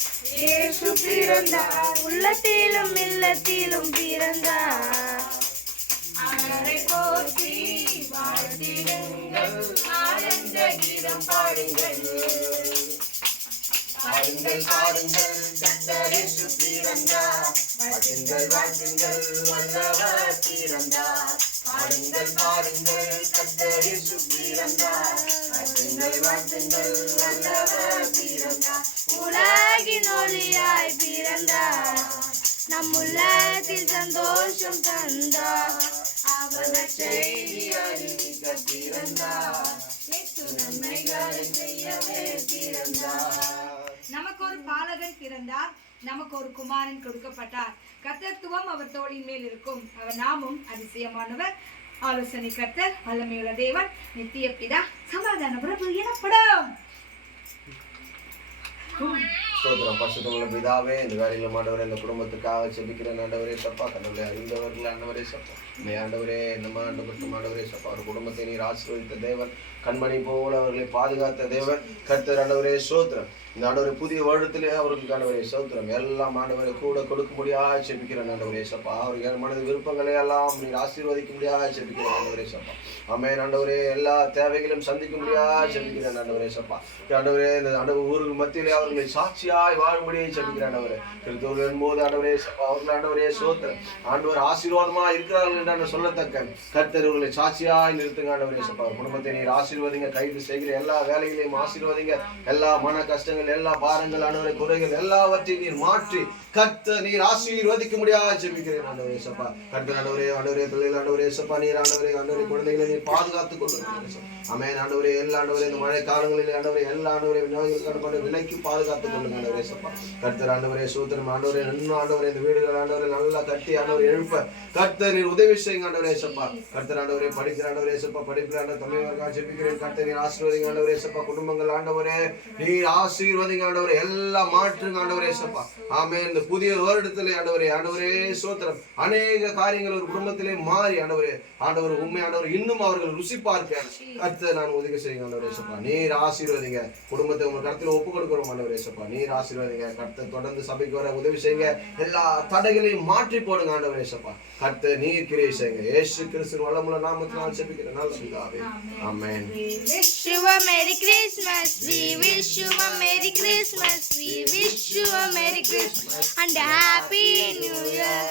இயேசு பிறந்தார், உள்ளத்திலும் இல்லத்திலும் பிறந்தார். அவரை போற்றி வாழ்த்திடுங்கள், ஆனந்த கீதம் பாடுங்கள். பாடுங்கள் பாடுங்கள், கர்த்தர் இயேசு பிறந்தார். வாழ்த்துங்கள் வாழ்த்துங்கள், வல்லவர் பிறந்தார். பாடுங்கள் பாடுங்கள், கர்த்தர் இயேசு பிறந்தார். வாழ்த்துங்கள் வாழ்த்துங்கள், வல்லவர் பிறந்தார். உலகின் ஒளியாய் பிறந்தார், நம் உள்ளத்தில் சந்தோஷம் தந்தார். அவர் செய்தி அறிவிக்க பிறந்தார், நன்மைகளை செய்யவே பிறந்தார். நமக்கு ஒரு பாலகன் பிறந்தார், நமக்கு ஒரு குமாரன் கொடுக்கப்பட்டார். கர்த்தத்துவம் அவர் தோளின் மேல் இருக்கும். அவர் நாமும் அதிசயமானவர், ஆலோசனை கர்த்தர், வல்லமையுள்ள தேவன், நித்திய பிதா, சமாதான பிரபு எனப்படும். ஸ்தோத்திரம். பரிசுத்தமுள்ள பிதாவே, இந்த வேலையில ஆண்டவரே, இந்த குடும்பத்துக்காக செபிக்கிறேன் ஆண்டவரே சப்பா. கடவுளை அறிந்தவர்கள் ஆண்டவரே சப்பா. இந்த ஆண்டவரே நம்ம ஆண்டவருக்கும் ஆண்டவரே சப்பா. ஒரு குடும்பத்தை நீர் ஆசீர்வதித்த தேவன், கண்மணி போல அவர்களை பாதுகாத்த தேவன் கர்த்தர் ஆண்டவரே சோத்திரம். இந்த ஆண்டவரை புதிய வருடத்திலே அவர்களுக்கு ஆண்டவரே சோத்திரம். எல்லாம் ஆண்டவரை கூட கொடுக்க முடியாது செபிக்கிறேன் ஆண்டவரே சப்பா. அவர்கள் மனது விருப்பங்களை எல்லாம் நீர் ஆசீர்வதிக்க முடியாது செபிக்கிறேன் ஆண்டவரே சப்பா. ஆமென் ஆண்டவரே, எல்லா தேவைகளையும் சந்திக்க முடியாது செபிக்கிறேன் ஆண்டவரே சப்பா. ஆண்டவரே, இந்த ஊருக்கு மத்தியிலே அவர்களை சாட்சியாய் வாழும்படியே செபிக்கிறேன் ஆண்டவரே. கிறிஸ்துவின் போது ஆண்டவரே சப்பா, அவர்கள் ஆண்டவரே சோத்திரம். ஆண்டவர் ஆசீர்வாதமா இருக்கிறார்கள் என்று சொல்லத்தக்க கர்த்தர் இவர்களை சாட்சியாய் நிறுத்துங்க ஆண்டவரே சப்பா. குடும்பத்தை நீர் ஆசீர்வதிங்க, கைது செய்கிற எல்லா வேலைகளையும் ஆசீர்வதிங்க. எல்லா மன கஷ்டங்கள், எல்லா பாரங்கள், ஆண்டவரே குறைகள் எல்லாவற்றையும் நீர் மாற்றி கர்த்தர் நீர் ஆசீர்வதிக்க முடியாது ஜெபிக்கிறேன் ஆண்டவரே சப்பா. கர்த்தர் ஆண்டவரே, ஆண்டவரே பிள்ளைகள் ஆண்டவரே சப்பா, நீர் ஆண்டவரே, ஆண்டவரே குழந்தைகளை நீர் பாதுகாத்துக் கொண்டு ஆமென் ஆண்டவரே. எல்லா ஆண்டவரே, இந்த மழை காலங்களில் ஆண்டவரே, எல்லா ஆண்டவரே நோய்கள் விலைக்கு பாதுகாத்துக் கொள்ளுங்க ஆண்டவரே சப்பா. கர்த்தர் ஆண்டவரே சோத்திரம். ஆண்டவரே இன்னும் ஆண்டவரே, இந்த வீடுகள் ஆண்டவரே நல்லா கட்டி ஆண்டவரே எழுப்ப கர்த்தர் நீர் உதவி செய்யுங்க ஆண்டவரே சப்பா. கர்த்தர் ஆண்டவரே, படிக்கிற ஆண்டவரே சப்பா, படிக்கிற ஆண்டவர் தமிழ் ஜெபிக்கிறேன். கர்த்தர் நீர் ஆசீர்வதிங்க ஆண்டவரே சப்பா. குடும்பங்கள் ஆண்டவரே நீர் ஆசீர்வதிங்க ஆண்டவரே, எல்லாம் மாற்றுங்க ஆண்டவரே சப்பா. ஆமென். இந்த புதிய வருடத்திலே ஆண்டவரே, ஆண்டவரே சோத்திரம், அநேக காரியங்கள் ஒரு குடும்பத்திலே மாறி ஆண்டவரே, ஆண்டவர் உண்மை ஆண்டவர் இன்னும் அவர்கள் ருசி பார்க்க கர்த்தர் நான் உதவி செய்யுங்க ஆண்டவரே சப்பா. நீர் ஆசீர்வதிங்க. குடும்பத்தை உங்க கருத்துல ஒப்பு கொடுக்கிறோம் ஆண்டவரே சப்பா. நீர் ஆசீர்வதிங்க. கர்த்தர் தொடர்ந்து சபைக்கு வர உதவி செய்யுங்க. எல்லா தடைகளையும் மாற்றி போடுங்க ஆண்டவரே சப்பா. கர்த்தர் நீர் கிரியை செய்யுங்க. இயேசு கிறிஸ்துவின் வல்லமுள்ள நாமத்தினால் ஜெபிக்கிறேன் நல்ல பிதாவே. ஆமென். Wish you a Merry Christmas. We wish you a Merry Christmas. We wish you a Merry Christmas and a Happy New Year.